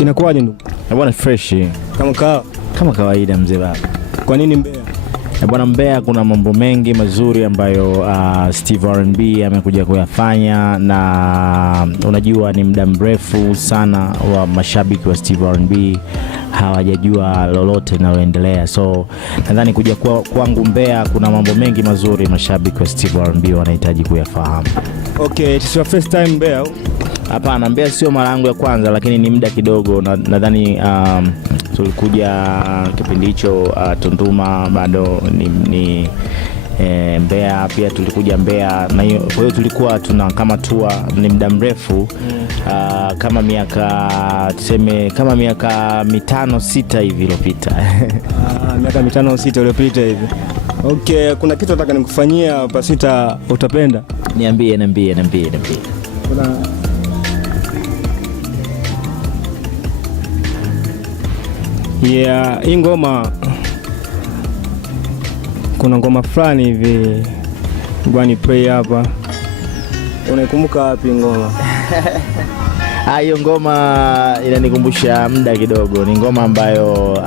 Inakuwaje ndugu? Bwana fresh. Kama kawaida mzee baba. Kwa nini Mbeya? Bwana Mbeya kuna mambo mengi mazuri ambayo Steve R&B amekuja kuyafanya, na unajua ni muda mrefu sana wa mashabiki wa Steve R&B hawajajua lolote linaloendelea. So nadhani kuja kwangu Mbeya kuna mambo mengi mazuri mashabiki wa Steve R&B wanahitaji kuyafahamu. Okay, it's your first time Mbeya? Hapana, Mbeya sio mara yangu ya kwanza, lakini ni muda kidogo. Nadhani tulikuja kipindi hicho Tunduma bado ni Mbeya pia tulikuja Mbeya, na kwa hiyo tulikuwa tuna kama tour, ni muda mrefu kama miaka 5-6 hivi iliyopita. Miaka 5-6 iliyopita hivi. Okay, kuna kitu nataka nikufanyia Pasita, utapenda? Niambie. Kuna hii ngoma, kuna ngoma fulani hivi bwana play hapa. Unaikumbuka wapi ngoma? Hiyo ngoma inanikumbusha muda kidogo. Ni ngoma ambayo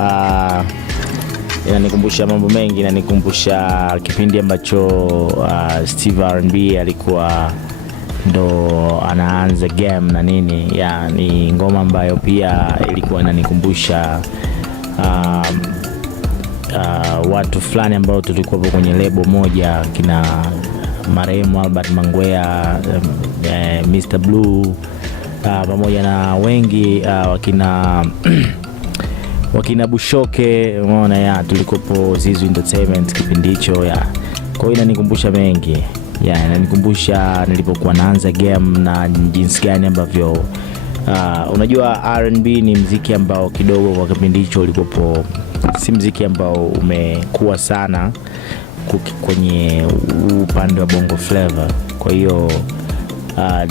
inanikumbusha mambo mengi. Inanikumbusha kipindi ambacho Steve R&B alikuwa ndo anaanza game na nini. Ni ngoma ambayo pia ilikuwa inanikumbusha watu fulani ambao tulikuwa kwenye lebo moja, kina marehemu Albert Mangwea, Mr. Blue, pamoja na wengi wakina Bushoke, umeona tulikopo Zizu Entertainment kipindi hicho. Kwa hiyo inanikumbusha mengi. Inanikumbusha nilipokuwa naanza game na jinsi gani ambavyo unajua R&B ni muziki ambao kidogo kwa kipindi hicho ulikopo si muziki ambao umekuwa sana kwenye upande wa Bongo Flava. Kwa hiyo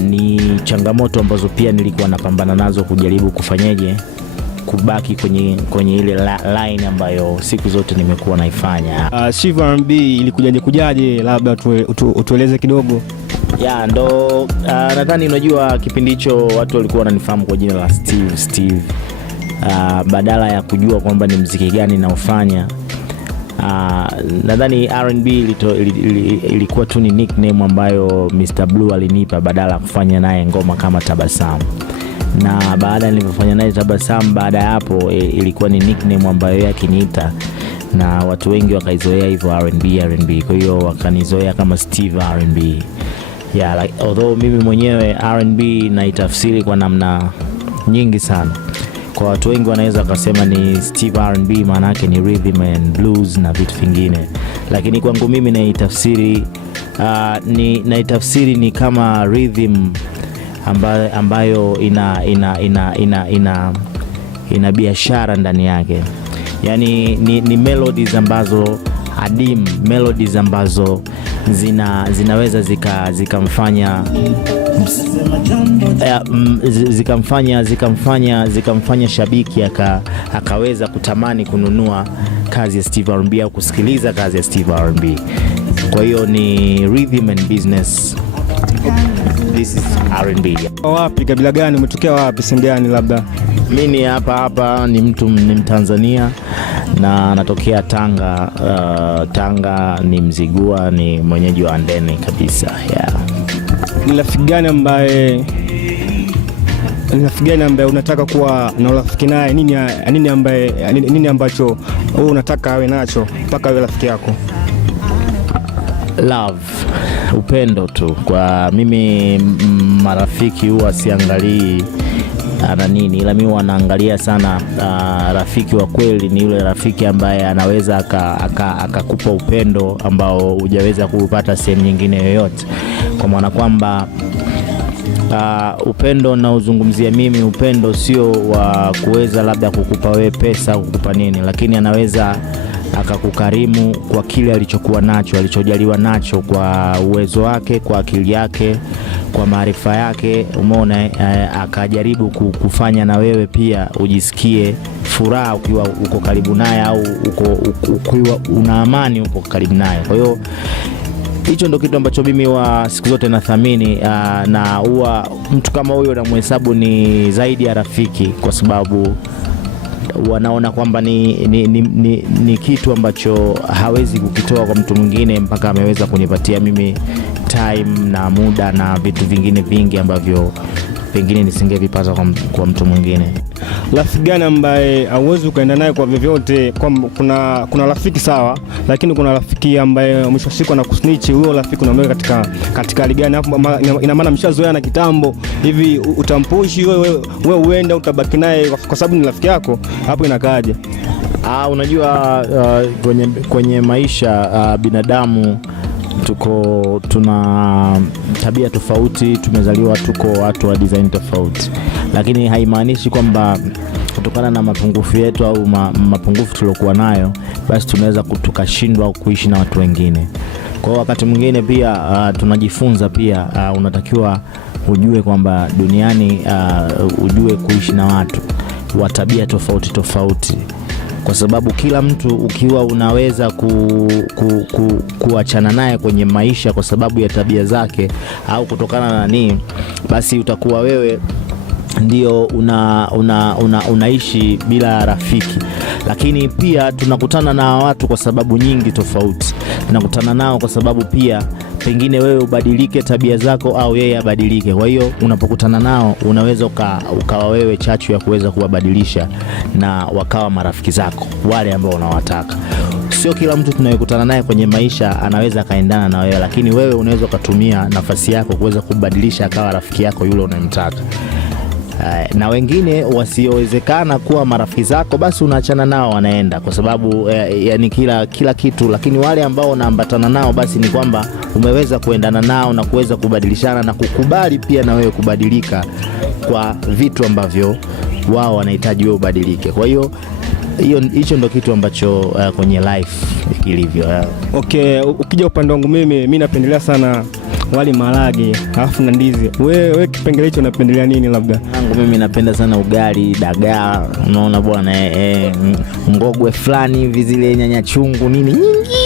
ni changamoto ambazo pia nilikuwa napambana nazo kujaribu kufanyaje kubaki kwenye ile line ambayo siku zote nimekuwa naifanya. Steve R&B ilikujaje, labda utueleze kidogo. Ndo nadhani unajua kipindi hicho watu walikuwa wananifahamu kwa jina la Steve. Badala ya kujua kwamba ni muziki gani naofanya. Nadhani R&B ilikuwa tu ni nickname ambayo Mr. Blue alinipa badala kufanya naye ngoma kama Tabasamu. Na baada nilipofanya naye Tabasamu, baada ya hapo ilikuwa ni nickname ambayo yeye akiniita, na watu wengi wakaizoea hivyo R&B. Kwa hiyo wakanizoea kama Steve R&B. Although mimi mwenyewe R&B naitafsiri kwa namna nyingi sana. Kwa watu wengi wanaweza kusema ni Steve R&B, maana yake ni rhythm and blues na vitu vingine, lakini kwangu mimi naitafsiri ni kama rhythm ambayo ina biashara ndani yake. Ni melodies ambazo melodies ambazo zinaweza zikamfanya shabiki akaweza kutamani kununua kazi ya Steve R&B au kusikiliza kazi ya Steve R&B. Kwa hiyo ni rhythm and business. This is R&B. Wapi, kabila gani, umetokea wapi, sehemu gani labda? Mimi hapa ni Mtanzania na natokea Tanga. Tanga ni Mzigua, ni mwenyeji wa Andeni kabisa. Ni rafiki gani ambaye unataka kuwa na urafiki naye? Nini ambacho wewe unataka awe nacho mpaka awe rafiki yako? Love, upendo tu. Kwa mimi marafiki huwa siangalii ana nini, ila mimi wanaangalia sana rafiki wa kweli ni yule rafiki ambaye anaweza akakupa upendo ambao hujaweza kupata sehemu nyingine yoyote. Kwa maana kwamba upendo na uzungumzia mimi, upendo sio wa kuweza labda kukupa wewe pesa au kukupa nini, lakini anaweza akakukarimu kwa kile alichokuwa nacho, alichojaliwa nacho, kwa uwezo wake, kwa akili yake, kwa maarifa yake, umeona, akajaribu kufanya na wewe pia ujisikie furaha ukiwa uko karibu naye, au ukiwa una amani uko karibu naye. Kwa hiyo hicho ndo kitu ambacho mimi wa siku zote nathamini, na huwa mtu kama huyo namhesabu ni zaidi ya rafiki, kwa sababu wanaona kwamba ni kitu ambacho hawezi kukitoa kwa mtu mwingine mpaka ameweza kunipatia mimi time na muda na vitu vingine vingi ambavyo pengine nisingevipata kwa mtu mwingine. Rafiki gani ambaye hauwezi ukaenda naye kwa vyovyote? Kuna rafiki sawa, lakini kuna rafiki ambaye mwisho siku anakusnitch. Huyo rafiki unamweka katika hali gani? Hapo ina maana mshazoeana kitambo hivi, utampushi wewe uende utabaki naye kwa sababu ni rafiki yako? Hapo inakaaje? Unajua kwenye maisha binadamu tuna tabia tofauti, tumezaliwa tuko watu wa design tofauti, lakini haimaanishi kwamba kutokana na mapungufu yetu au mapungufu tuliokuwa nayo basi tunaweza tukashindwa kuishi na watu wengine. Kwa wakati mwingine pia tunajifunza pia, unatakiwa ujue kwamba duniani ujue kuishi na watu wa tabia tofauti tofauti, kwa sababu kila mtu ukiwa unaweza kuachana naye kwenye maisha kwa sababu ya tabia zake au kutokana na nini, basi utakuwa wewe ndio unaishi bila rafiki. Lakini pia tunakutana na watu kwa sababu nyingi tofauti. Tunakutana nao kwa sababu pia pengine wewe ubadilike tabia zako au yeye abadilike. Kwa hiyo unapokutana nao unaweza ukawa wewe chachu ya kuweza kuwabadilisha na wakawa marafiki zako wale ambao unawataka. Sio kila mtu tunayekutana naye kwenye maisha anaweza kaendana na wewe, lakini wewe unaweza kutumia nafasi yako kuweza kubadilisha akawa rafiki yako yule unayemtaka. Na wengine wasiowezekana kuwa marafiki zako basi unaachana nao, wanaenda kwa sababu yani kila kitu. Lakini wale ambao unaambatana nao basi ni kwamba umeweza kuendana nao na kuweza kubadilishana na kukubali pia na wewe kubadilika kwa vitu ambavyo wao wanahitaji wewe ubadilike. Kwa hiyo hicho ndo kitu ambacho kwenye life ilivyo. Okay, ukija upande wangu mimi napendelea sana wali maharage alafu na ndizi. Wewe kipengele hicho unapendelea nini? Labda yangu mimi napenda sana ugali dagaa, unaona bwana, ngogwe fulani hivi, zile nyanya chungu nini nyingi,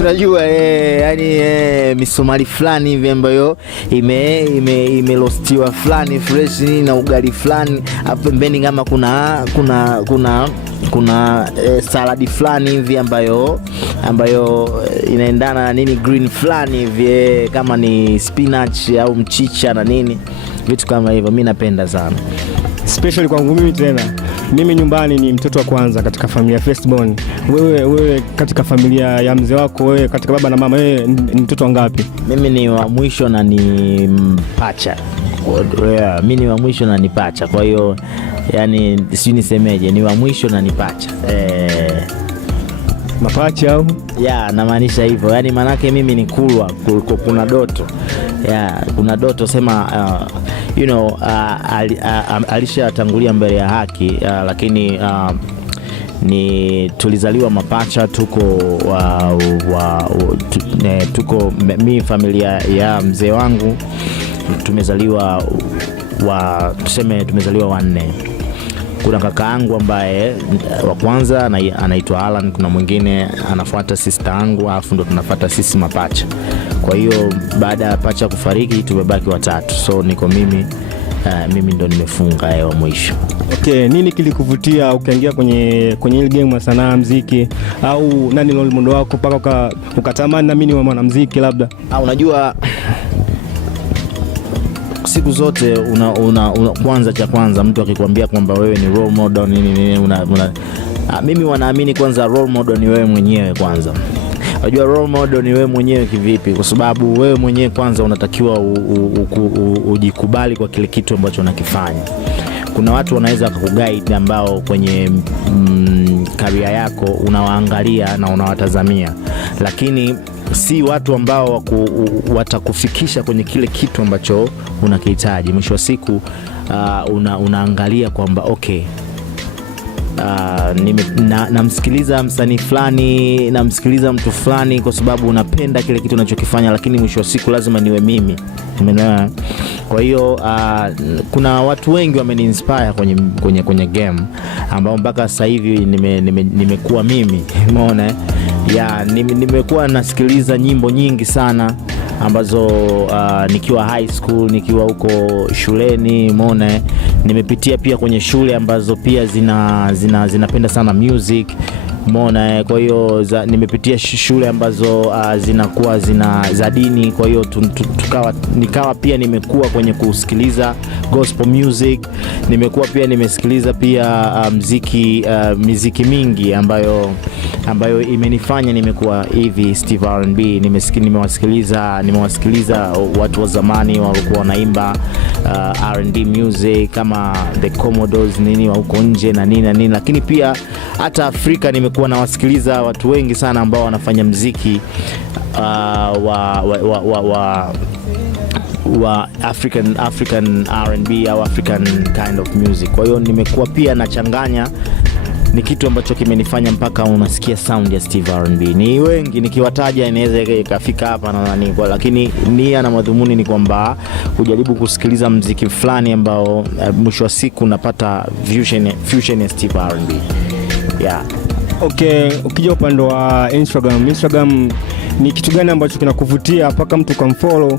unajua yani misomali fulani hivi ambayo imelostiwa fulani fresh nini, na ugali fulani hapo pembeni, kama kuna saladi fulani hivi ambayo inaendana na nini, green fulani hivi kama ni spinach au mchicha na nini, vitu kama hivyo mimi napenda sana. Especially kwangu mimi tena. Mimi nyumbani ni mtoto wa kwanza katika familia firstborn. Wewe katika familia ya mzee wako, wewe katika baba na mama, wewe ni mtoto wangapi? Mimi ni wa mwisho na ni pacha. Mimi ni wa mwisho na ni pacha. Kwa hiyo yani sijui nisemeje, ni wa mwisho na ni pacha. Mapacha au? Namaanisha hivyo. Yani manake mimi ni kulwa, kuna doto. Kuna doto sema alishatangulia mbele ya haki, lakini ni tulizaliwa mapacha, tuko mimi familia ya mzee wangu tumezaliwa wanne. Kuna kaka yangu ambaye wa kwanza anaitwa Alan, kuna mwingine anafuata sister yangu, alafu ndo tunafuata sisi mapacha. Kwa hiyo baada ya pacha kufariki tumebaki watatu, so niko mimi ndo nimefunga wa mwisho. Okay, nini kilikuvutia ukaingia kwenye ile game ya sanaa muziki, au nani role model wako mpaka ukatamani na mimi ni mwanamuziki labda? Unajua siku zote cha kwanza mtu akikwambia kwamba wewe ni role model nini mimi wanaamini kwanza role model ni wewe mwenyewe kwanza. Unajua role model ni wewe mwenyewe kivipi? Kwa sababu wewe mwenyewe kwanza unatakiwa ujikubali kwa kile kitu ambacho unakifanya. Kuna watu wanaweza kukuguide ambao kwenye career yako unawaangalia na unawatazamia, lakini si watu ambao watakufikisha kwenye kile kitu ambacho unakihitaji. Mwisho wa siku unaangalia kwamba okay, namsikiliza msanii fulani, namsikiliza mtu fulani kwa sababu unapenda kile kitu unachokifanya, lakini mwisho wa siku lazima niwe mimi. Umeelewa? Kwa hiyo kuna watu wengi wameniinspire kwenye game ambao mpaka sasa hivi nimekuwa mimi. Umeona? Nimekuwa nasikiliza nyimbo nyingi sana ambazo nikiwa high school, nikiwa huko shuleni. Umeona? Nimepitia pia kwenye shule ambazo pia zinapenda sana music. Umeona? Kwa hiyo nimepitia shule ambazo zinakuwa za dini. Kwa hiyo nikawa pia nimekuwa kwenye kusikiliza gospel music. Nimekuwa pia nimesikiliza pia muziki mingi ambayo imenifanya nimekuwa hivi Steve R&B. Nimewasikiliza watu wa zamani walikuwa wanaimba R&B music kama the Commodores nini wa huko nje na nini, lakini pia hata Afrika nimekuwa nawasikiliza watu wengi sana ambao wanafanya muziki wa African R&B au African kind of music. Kwa hiyo nimekuwa pia nachanganya, ni kitu ambacho kimenifanya mpaka unasikia sound ya Steve R&B. Ni wengi nikiwataja inaweza ikafika hapa na nani, lakini nia na madhumuni ni kwamba kujaribu kusikiliza muziki fulani ambao mwisho wa siku unapata fusion ya Steve R&B. Yeah. Okay, ukija upande wa Instagram ni kitu gani ambacho kinakuvutia mpaka mtu kamfollow?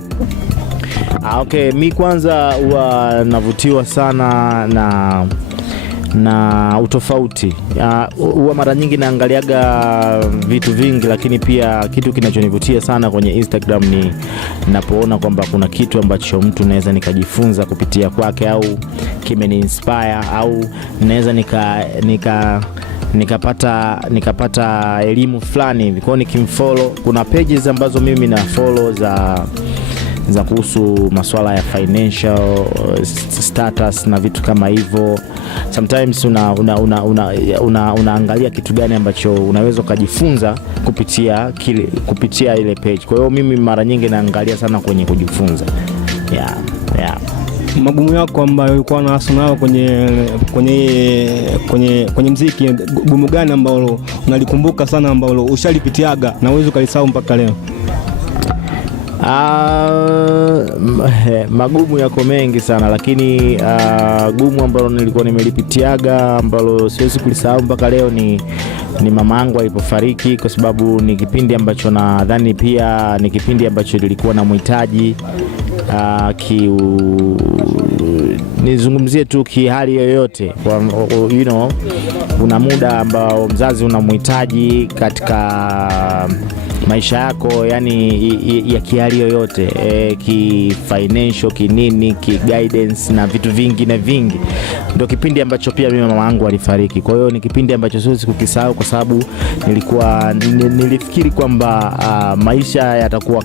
Okay, mi kwanza huwa navutiwa sana na utofauti. Huwa mara nyingi naangaliaga vitu vingi, lakini pia kitu kinachonivutia sana kwenye Instagram ni napoona kwamba kuna kitu ambacho mtu naweza nikajifunza kupitia kwake, au kimeni-inspire, au naweza nikapata elimu fulani hivi. Kwa hiyo nikimfollow, kuna pages ambazo mimi na follow za kuhusu masuala ya financial status na vitu kama hivyo. Sometimes unaangalia kitu gani ambacho unaweza kujifunza kupitia ile page. Kwa hiyo mimi mara nyingi naangalia sana kwenye kujifunza. Yeah. Magumu yako ambayo ulikuwa unasoma kwenye muziki, gumu gani ambalo unalikumbuka sana ambalo ushalipitiaga na uwezo ukalisahau mpaka leo? Magumu yako mengi sana, lakini gumu ambalo nilikuwa nimelipitiaga ambalo siwezi kulisahau mpaka leo ni mama yangu alipofariki, kwa sababu ni kipindi ambacho nadhani pia ni kipindi ambacho nilikuwa na mhitaji nizungumzie tu kihali yoyote. Una muda ambao mzazi unamhitaji katika maisha yako, yani ya kihali yoyote, ki financial, kinini, ki guidance na vitu vingi na vingi. Ndio kipindi ambacho pia mimi mama yangu alifariki. Kwa hiyo ni kipindi ambacho siwezi kukisahau, kwa sababu nilifikiri kwamba maisha yatakuwa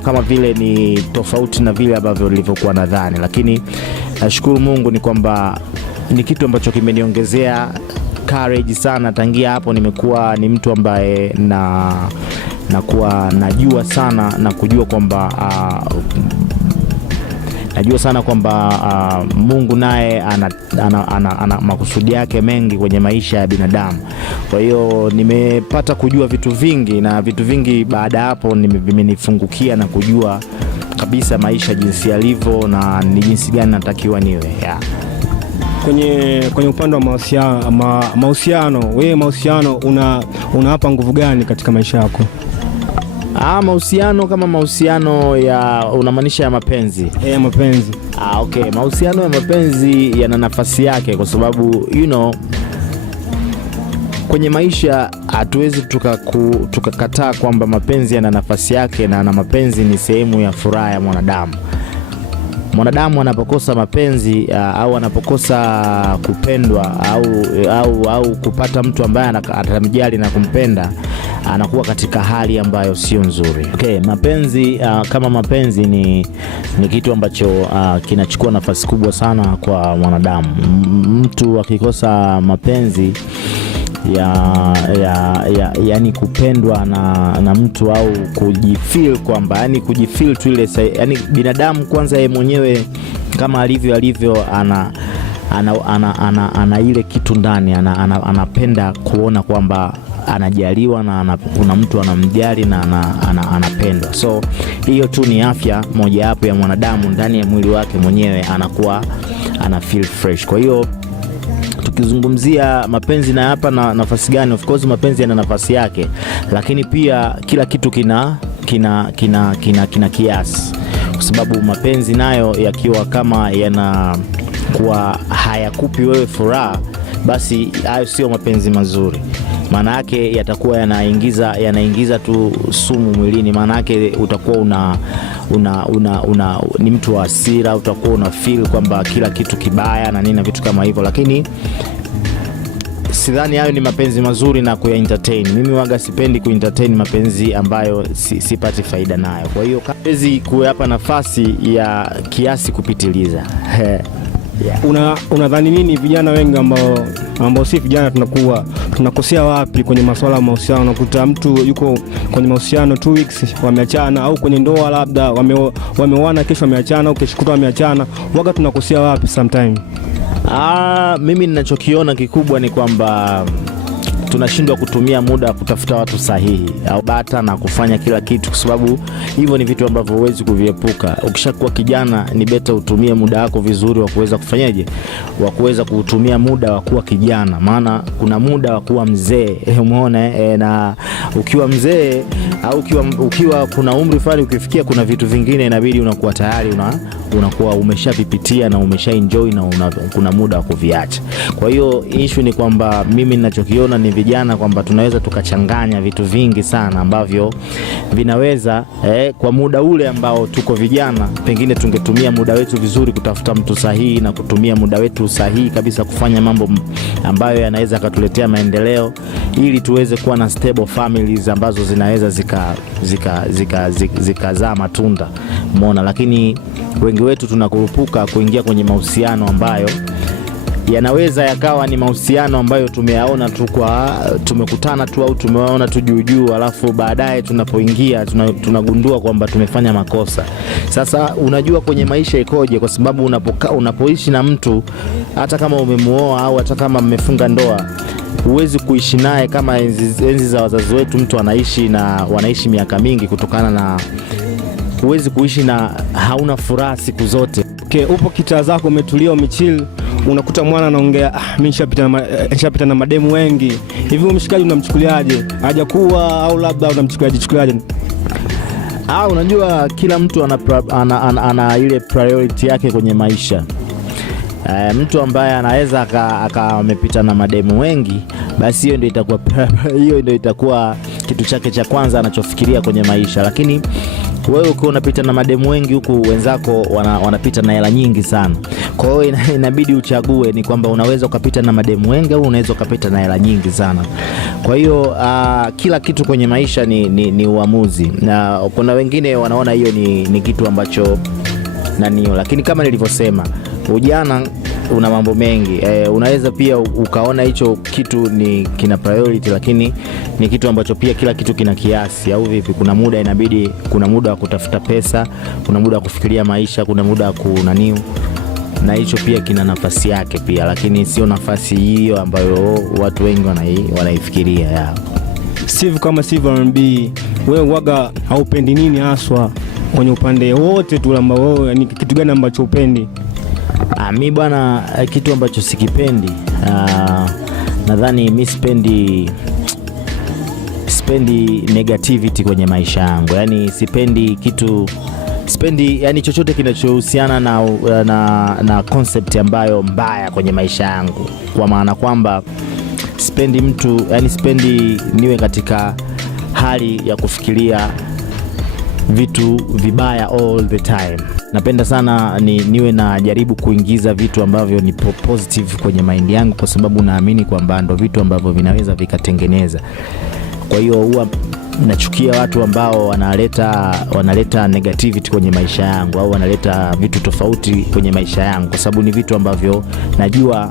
kama vile ni tofauti na vile ambavyo nilivyokuwa nadhani, lakini nashukuru Mungu ni kwamba ni kitu ambacho kimeniongezea courage sana. Tangia hapo nimekuwa ni mtu ambaye nakuwa najua sana na kujua kwamba Mungu naye ana makusudi yake mengi kwenye maisha ya binadamu. Kwa hiyo nimepata kujua vitu vingi, na vitu vingi baada hapo vimenifungukia na kujua kabisa maisha jinsi yalivyo na ni jinsi gani natakiwa niwe. Yeah. Kwenye upande wa mahusiano, wewe mahusiano unahapa nguvu gani katika maisha yako? Mahusiano kama mahusiano ya unamaanisha ya mapenzi? Mapenzi. Okay, mahusiano ya mapenzi yana nafasi yake, kwa sababu kwenye maisha hatuwezi tukakataa kwamba mapenzi yana nafasi yake, na mapenzi ni sehemu ya furaha ya mwanadamu. Mwanadamu anapokosa mapenzi au anapokosa kupendwa au kupata mtu ambaye atamjali na kumpenda, anakuwa katika hali ambayo sio nzuri. Okay, mapenzi kama mapenzi ni kitu ambacho kinachukua nafasi kubwa sana kwa mwanadamu. Mtu akikosa mapenzi yani kupendwa na mtu, au kujifeel kwamba yani kujifeel tu ile, yani binadamu kwanza yeye mwenyewe kama alivyo ana ile kitu ndani, anapenda kuona kwamba anajaliwa na kuna mtu anamjali na anapendwa. So hiyo tu ni afya moja hapo ya mwanadamu ndani ya mwili wake mwenyewe, anakuwa ana feel fresh. Kwa hiyo tukizungumzia mapenzi na hapa na nafasi gani, of course mapenzi yana nafasi yake, lakini pia kila kitu kina kiasi, kwa sababu mapenzi nayo yakiwa kama yanakuwa hayakupi wewe furaha, basi hayo sio mapenzi mazuri. Maana yake yatakuwa yanaingiza tu sumu mwilini. Maana yake utakuwa ni mtu wa hasira, utakuwa una feel kwamba kila kitu kibaya na nini na vitu kama hivyo, lakini sidhani hayo ni mapenzi mazuri na kuya entertain. Mimi waga sipendi ku entertain mapenzi ambayo sipati faida nayo. Kwa hiyo kazi kuwapa nafasi ya kiasi kupitiliza. Yeah. Unadhani nini vijana wengi ambao si vijana tunakosea wapi kwenye masuala ya mahusiano? Unakuta mtu yuko kwenye mahusiano 2 weeks wameachana, au kwenye ndoa labda wameoana kesho wameachana, au kesho kutwa wameachana. Waga tunakosea wapi sometime? Mimi ninachokiona kikubwa ni kwamba tunashindwa kutumia muda kutafuta watu sahihi au bata na kufanya kila kitu, kwa sababu hivyo ni vitu ambavyo huwezi kuviepuka. Ukishakuwa kijana ni beta utumie muda wako vizuri wa kuweza kufanyaje, wa kuweza kutumia muda wa kuwa kijana, maana kuna muda wa kuwa mzee. Umeona na ukiwa mzee au ukiwa kuna umri fulani ukifikia, kuna vitu vingine inabidi unakuwa tayari unakuwa umeshavipitia na umeshaenjoy na kuna muda wa kuviacha. Kwa hiyo issue ni kwamba mimi ninachokiona ni vijana kwamba tunaweza tukachanganya vitu vingi sana ambavyo vinaweza kwa muda ule ambao tuko vijana, pengine tungetumia muda wetu vizuri kutafuta mtu sahihi na kutumia muda wetu sahihi kabisa kufanya mambo ambayo yanaweza katuletea maendeleo, ili tuweze kuwa na stable families ambazo zinaweza zikazaa matunda. Umeona, lakini wengi wetu tunakurupuka kuingia kwenye mahusiano ambayo yanaweza yakawa ni mahusiano ambayo tumeyaona tu tumekutana tu au tumewaona tu juu, alafu baadaye tunapoingia tunagundua kwamba tumefanya makosa. Sasa unajua kwenye maisha ikoje, kwa sababu unapoishi na mtu, hata kama umemuoa au hata kama mmefunga ndoa, huwezi kuishi naye kama enzi za wazazi wetu, mtu wanaishi miaka mingi, kutokana na huwezi kuishi na hauna furaha siku zote. Okay, upo kitaa zako umetulia umechill, unakuta mwana anaongea mimi nishapita na mademu wengi. Hivi umshikaji unamchukuliaje? Hajakuwa au labda unamchukuliaje? Unajua kila mtu ana ile priority yake kwenye maisha. Mtu ambaye anaweza amepita na mademu wengi, basi hiyo ndio itakuwa kitu chake cha kwanza anachofikiria kwenye maisha. Lakini wewe ukiwa unapita na mademu wengi huku wenzako wanapita na hela nyingi sana, kwa hiyo inabidi uchague, ni kwamba unaweza ukapita na mademu wengi au unaweza ukapita na hela nyingi sana. Kwa hiyo kila kitu kwenye maisha ni uamuzi, na kuna wengine wanaona hiyo ni kitu ambacho lakini kama nilivyosema, ujana una mambo mengi. Unaweza pia ukaona hicho kitu kina priority, lakini ni kitu ambacho pia kila kitu kina kiasi, au vipi? Kuna muda wa kutafuta pesa, kuna muda wa kufikiria maisha, kuna muda wa na hicho pia kina nafasi yake pia, lakini sio nafasi hiyo ambayo watu wengi wanaifikiria yao. Steve, kama Steve R&B, wewe waga haupendi nini haswa kwenye upande wote tu, ambao wewe ni kitu gani ambacho upendi? Mimi bwana, kitu ambacho sikipendi, nadhani mimi sipendi negativity kwenye maisha yangu. Yani sipendi yani chochote kinachohusiana na concept ambayo mbaya kwenye maisha yangu, kwa maana kwamba sipendi niwe katika hali ya kufikiria vitu vibaya all the time. Napenda sana niwe na jaribu kuingiza vitu ambavyo ni positive kwenye mind yangu, kwa sababu naamini kwamba ndo vitu ambavyo vinaweza vikatengeneza. Kwa hiyo huwa nachukia watu ambao wanaleta negativity kwenye maisha yangu, au wanaleta vitu tofauti kwenye maisha yangu, kwa sababu ni vitu ambavyo najua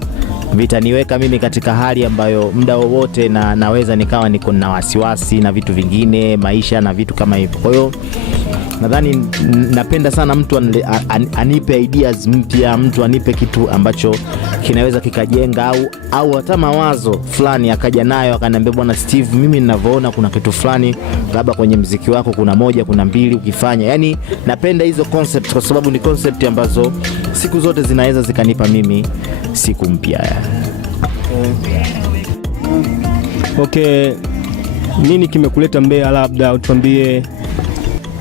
vitaniweka mimi katika hali ambayo muda wowote naweza nikawa niko na wasiwasi na vitu vingine, maisha na vitu kama hivyo. Kwa hiyo nadhani napenda sana mtu anipe ideas mpya, mtu anipe kitu ambacho kinaweza kikajenga au hata mawazo fulani akaja nayo akaniambia, bwana Steve, mimi ninavyoona kuna kitu fulani labda kwenye muziki wako kuna moja kuna mbili ukifanya. Yani napenda hizo concept kwa sababu ni concept ambazo siku zote zinaweza zikanipa mimi siku mpya. Okay, nini kimekuleta Mbeya, labda utuambie?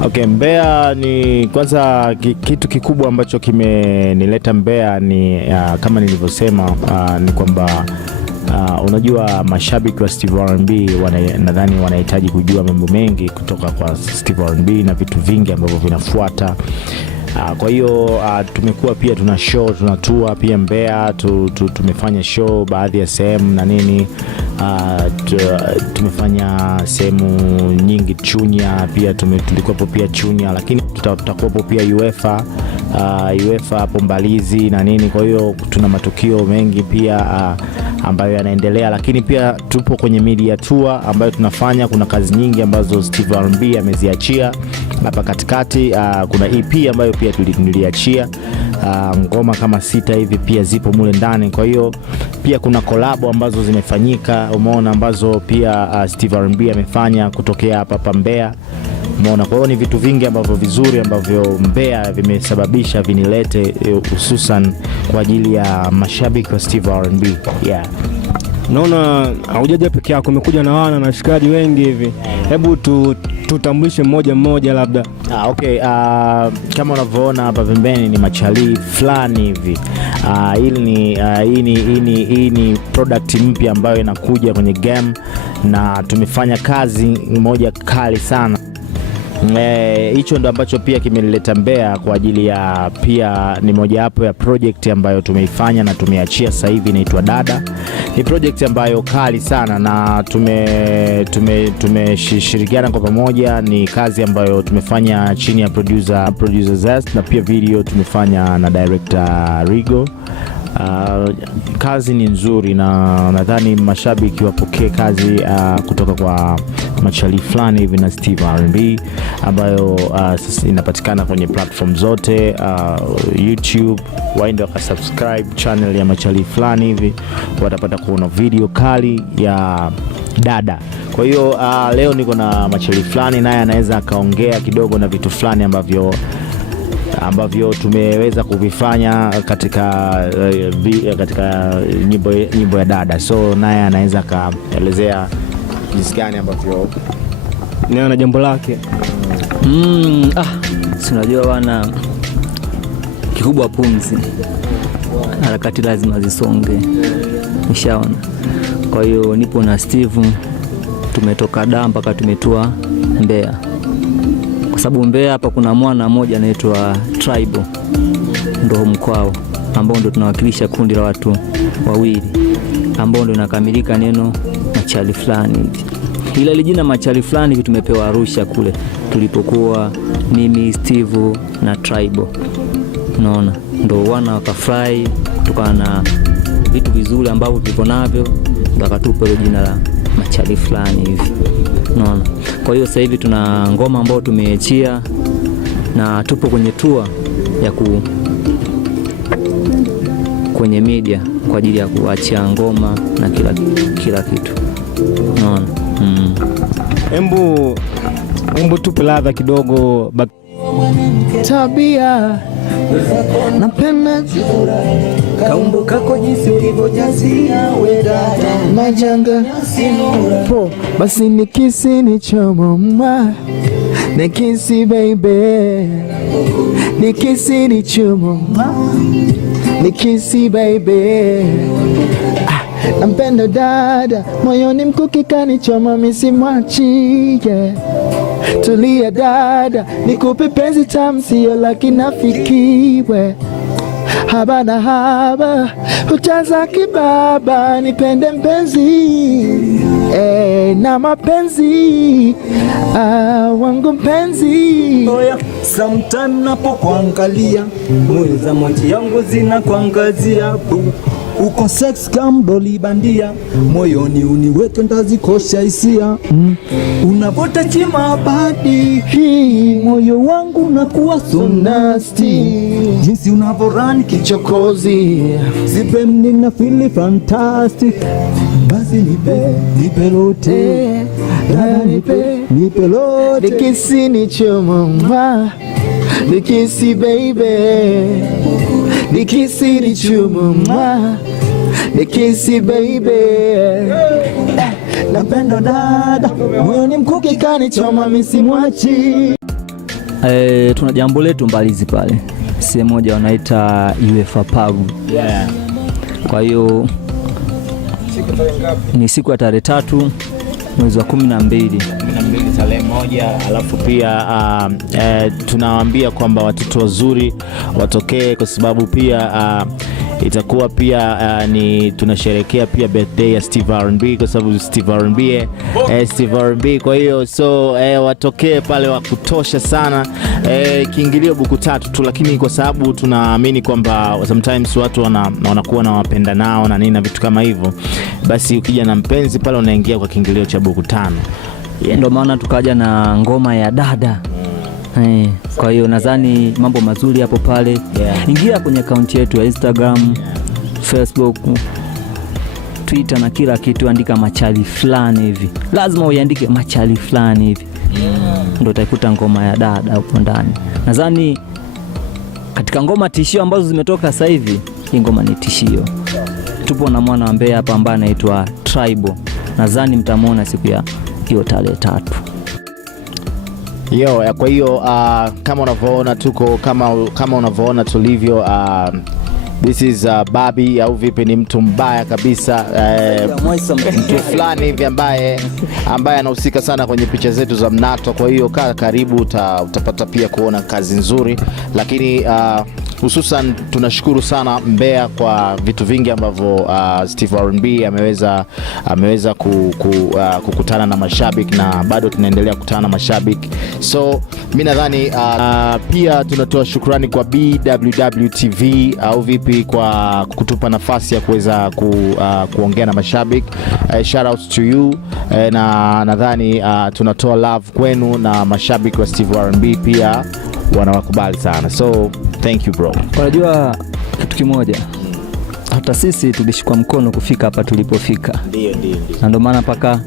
Okay, Mbeya ni kwanza kitu kikubwa ambacho kimenileta Mbeya ni kama nilivyosema ni kwamba unajua mashabiki wa Steve R&B nadhani wanahitaji kujua mambo mengi kutoka kwa Steve R&B na vitu vingi ambavyo vinafuata. Kwa hiyo tumekuwa pia tuna show, tuna tour pia Mbeya, tumefanya show baadhi ya sehemu na nini. Tumefanya sehemu nyingi Chunya pia, tulikuwepo pia Chunya, lakini tutakuwepo pia UEFA hapo Mbalizi na nini. Kwa hiyo tuna matukio mengi pia ambayo yanaendelea, lakini pia tupo kwenye media tour ambayo tunafanya. Kuna kazi nyingi ambazo Steve R&B ameziachia hapa katikati. Kuna EP ambayo pia niliachia, ngoma kama 6 hivi pia zipo mule ndani. Kwa hiyo pia kuna collab ambazo zimefanyika, umeona, ambazo pia Steve R&B amefanya kutokea hapa Mbeya, umeona. Kwa hiyo ni vitu vingi ambavyo vizuri ambavyo Mbeya vimesababisha vinilete, hususan kwa ajili ya mashabiki wa Steve R&B. Yeah. Naona haujaja peke yako, umekuja na wana na shikaji wengi hivi. Hebu tutambulishe mmoja labda. Okay, kama unavyoona hapa pembeni ni machali fulani hivi. Hii ni product mpya ambayo inakuja kwenye game na tumefanya kazi moja kali sana. Hicho ndo ambacho pia kimeleta Mbeya kwa ajili ya, pia ni moja hapo ya project ambayo tumeifanya na tumeachia sasa hivi, inaitwa Dada. Ni project ambayo kali sana na tumeshirikiana kwa pamoja. Ni kazi ambayo tumefanya chini ya producer Zest, na pia video tumefanya na director Rigo. Kazi ni nzuri na nadhani mashabiki wapokee kazi kutoka kwa machali fulani hivi na Steve R&B ambayo sasa inapatikana kwenye platform zote. YouTube waende wakasubscribe channel ya machali fulani hivi, watapata kuona video kali ya Dada. Kwa hiyo leo niko na machali fulani, naye anaweza akaongea kidogo na vitu fulani ambavyo tumeweza kuvifanya katika nyimbo ya Dada. So naye anaweza kaelezea jinsi gani ambavyo naye na jambo lake. Si unajua bwana, kikubwa pumzi, harakati lazima zisonge, nishaona. Kwa hiyo nipo na Steve, tumetoka Dar mpaka tumetua Mbeya, kwa sababu Mbeya hapa kuna mwana mmoja anaitwa Tribe, ndo mkwao, ambao ndo tunawakilisha kundi la watu wawili ambao ndo nakamilika neno machali fulani hivi. Ile jina machali fulani hivi tumepewa Arusha kule tulipokuwa mimi, Steve na Tribe, unaona, ndo wana wakafurahi kutokana na vitu vizuri ambavyo tulipo navyo, ndo akatupa ile jina la machali fulani hivi, unaona. Kwa hiyo sasa hivi tuna ngoma ambayo tumeachia na tupo kwenye tour ya kwenye media kwa ajili ya kuachia ngoma na kila kitu, unaona. Embu tupe ladha kidogo. Tabia napenda kaumbo kako jinsi ulivyojazia wedada majanga po basi nikisi ni chomoma nikisi baby nikisi ni chomoma nikisi baby nampenda dada moyoni mkuki kanichoma misimwachi yeah. Tulia dada nikupe penzi tamu sio la kinafikiwe haba na haba utaza kibaba nipende mpenzi na mapenzi wangu mpenzi. Oya, sometime napo kuangalia mweza mochi yangu zina kuangazia uko sex cam doli bandia, moyoni uniweke ndazikosha hisia. Unavota chima badi, moyo wangu nakuwa so nasty, jinsi unavorani kichokozi, zipe mnina feel fantastic. Basi nipe lote, nipe lote, nikisi ni choma, nikisi baby, nikisi ni choma, nikisi baby. Napenda dada, moyo ni mkuki kanichoma misimwachi. Tuna jambo letu Mbalizi pale, sehemu moja wanaita UEFA Pub. Kwa hiyo ni siku ya tarehe 3 mwezi wa 12 tarehe 1. Alafu pia tunawaambia kwamba watoto wazuri watokee, kwa sababu pia itakuwa pia ni tunasherehekea pia birthday ya Steve R&B, kwa sababu Steve R&B. Kwa hiyo watokee pale wa kutosha sana. Kiingilio buku 3 tu, lakini kwa sababu tunaamini kwamba sometimes watu wanakuwa na wapenda nao na nini na vitu kama hivyo, basi ukija na mpenzi pale unaingia kwa kiingilio cha buku 5. Ndio maana tukaja na ngoma ya dada. Kwa hiyo nadhani mambo mazuri hapo pale. Ingia kwenye akaunti yetu ya Instagram, Facebook, Twitter na kila kitu, andika machali fulani hivi. Lazima uandike machali fulani hivi. Ndio utaikuta ngoma ya dada hapo ndani. Nadhani katika ngoma tishio ambazo zimetoka sasa hivi, hii ngoma ni tishio. Tupo na mwana wa Mbeya hapa ambaye anaitwa Tribal. Nadhani mtamuona siku ya hiyo tarehe 3. Kwa hiyo kama unavyoona tuko kama unavyoona tulivyo, this is Bobby au vipi, ni mtu mbaya kabisa, mtu fulani hivi ambaye anahusika sana kwenye picha zetu za mnato. Kwa hiyo karibu, utapata pia kuona kazi nzuri, lakini hususan tunashukuru sana Mbeya kwa vitu vingi ambavyo Steve R&B ameweza kukutana na mashabiki, na bado tunaendelea kukutana na mashabiki. So mimi nadhani pia tunatoa shukrani kwa BWW TV au vipi kwa kutupa nafasi ya kuweza kuongea na mashabiki. Shout out to you, na nadhani tunatoa love kwenu, na mashabiki wa Steve R&B pia wanawakubali sana. So thank you bro. Unajua kitu kimoja, hata sisi tulishikwa mkono kufika hapa tulipofika. Ndio. Na ndio maana paka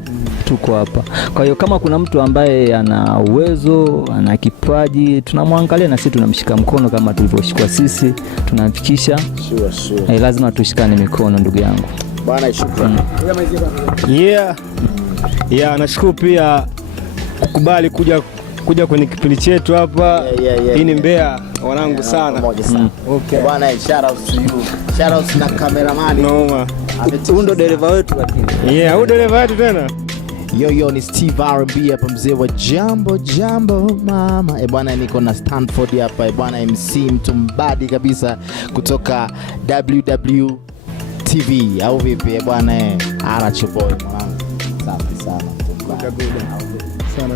tuko hapa. Kwa hiyo kama kuna mtu ambaye ana uwezo, ana kipaji, tunamwangalia na sisi tunamshika mkono kama tulivyoshikwa sisi, tunamfikisha. Sure. Lazima tushikane mikono ndugu yangu. Bwana shukrani. Nashukuru pia kukubali kuja kwenye kipindi chetu hapa. Hii ni Mbeya wanangu sana. Okay. Bwana, shout out to you. Shout out na cameraman. Noma. Ndo dereva wetu lakini. Huyu dereva wetu tena. Yo ni Steve R&B hapa, mzee wa jambo mama. Bwana, niko na Stanford hapa. Bwana, MC mtu mbadi kabisa kutoka WW TV au vipi bwana? Anachoboy mwanangu. Safi sana. Sana.